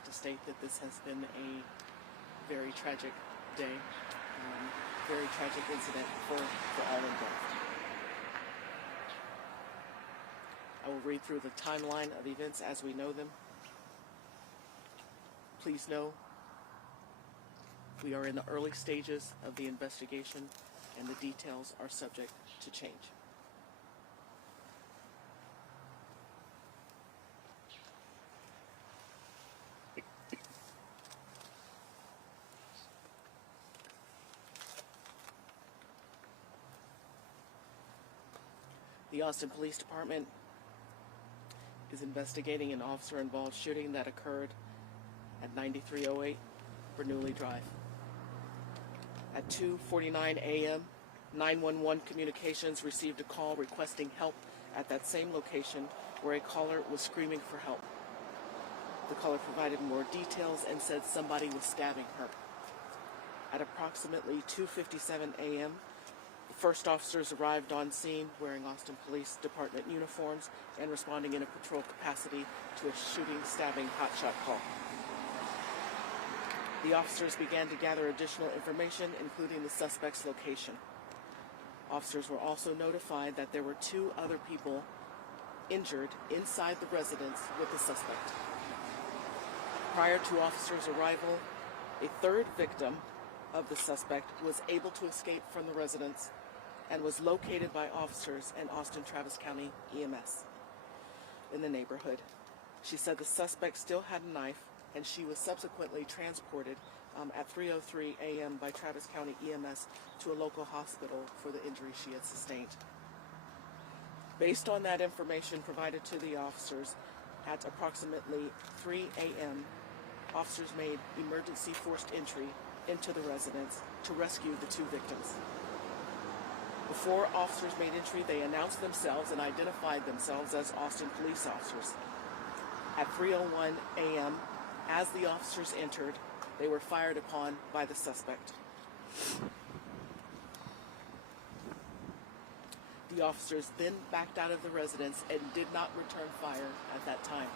like to state that this has been a very tragic day, very tragic incident for all involved. I will read through the timeline of events as we know them. Please know we are in the early stages of the investigation and the details are subject to change. The Austin Police Department is investigating an officer-involved shooting that occurred at 9308 Bernoulli Drive. At 2:49 a.m., 911 Communications received a call requesting help at that same location where a caller was screaming for help. The caller provided more details and said somebody was stabbing her. At approximately 2:57 a.m., the first officers arrived on scene wearing Austin Police Department uniforms and responding in a patrol capacity to a shooting, stabbing, hotshot call. The officers began to gather additional information, including the suspect's location. Officers were also notified that there were 2 other people injured inside the residence with the suspect. Prior to officers' arrival, a 3rd victim of the suspect was able to escape from the residence and was located by officers and Austin Travis County EMS in the neighborhood. She said the suspect still had a knife, and she was subsequently transported at 3:03 a.m. by Travis County EMS to a local hospital for the injury she had sustained. Based on that information provided to the officers, at approximately 3 a.m., officers made emergency forced entry into the residence to rescue the 2 victims. Before officers made entry, they announced themselves and identified themselves as Austin police officers. At 3:01 a.m., as the officers entered, they were fired upon by the suspect. The officers then backed out of the residence and did not return fire at that time.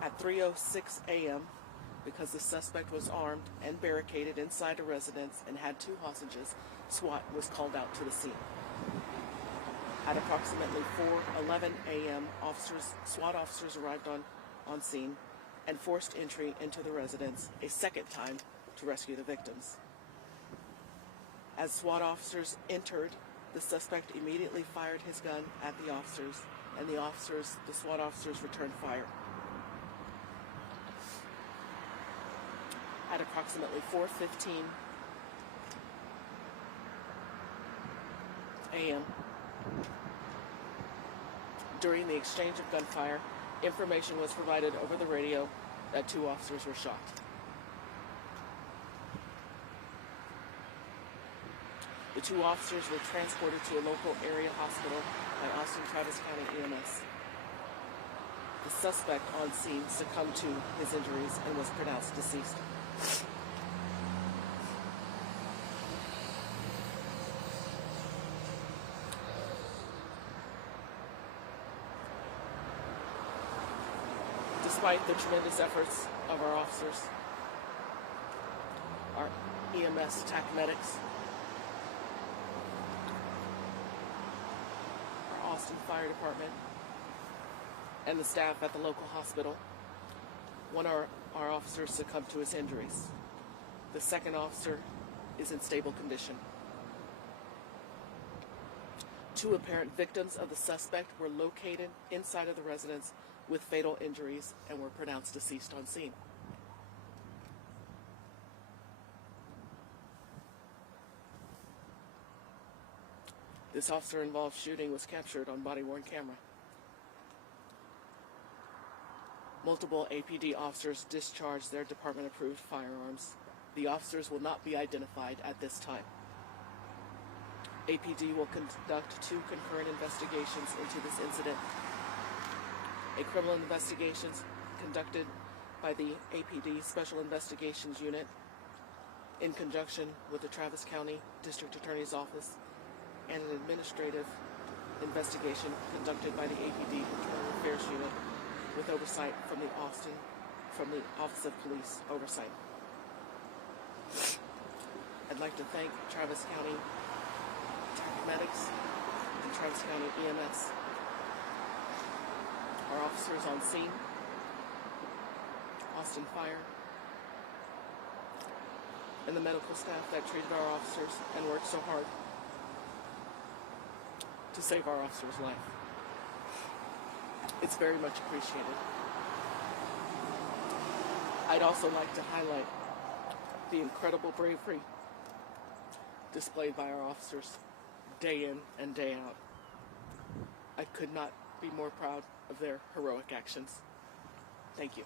At 3:06 a.m., because the suspect was armed and barricaded inside a residence and had 2 hostages, SWAT was called out to the scene. At approximately 4:11 a.m., SWAT officers arrived on scene and forced entry into the residence a second time to rescue the victims. As SWAT officers entered, the suspect immediately fired his gun at the officers, and the SWAT officers returned fire. At approximately 4:15 a.m., during the exchange of gunfire, information was provided over the radio that 2 officers were shot. The 2 officers were transported to a local area hospital by Austin Travis County EMS. The suspect on scene succumbed to his injuries and was pronounced deceased. Despite the tremendous efforts of our officers, our EMS TAC medics, our Austin Fire Department, and the staff at the local hospital, one of our officers succumbed to his injuries. The 2nd officer is in stable condition. 2 apparent victims of the suspect were located inside of the residence with fatal injuries and were pronounced deceased on scene. This officer-involved shooting was captured on body-worn camera. Multiple APD officers discharged their department-approved firearms. The officers will not be identified at this time. APD will conduct 2 concurrent investigations into this incident. A criminal investigation conducted by the APD Special Investigations Unit in conjunction with the Travis County District Attorney's Office and an administrative investigation conducted by the APD Internal Affairs Unit with oversight from the Office of Police Oversight. I'd like to thank Travis County Medics and Travis County EMS, our officers on scene, Austin Fire, and the medical staff that treated our officers and worked so hard to save our officer's life. It's very much appreciated. I'd also like to highlight the incredible bravery displayed by our officers day in and day out. I could not be more proud of their heroic actions. Thank you.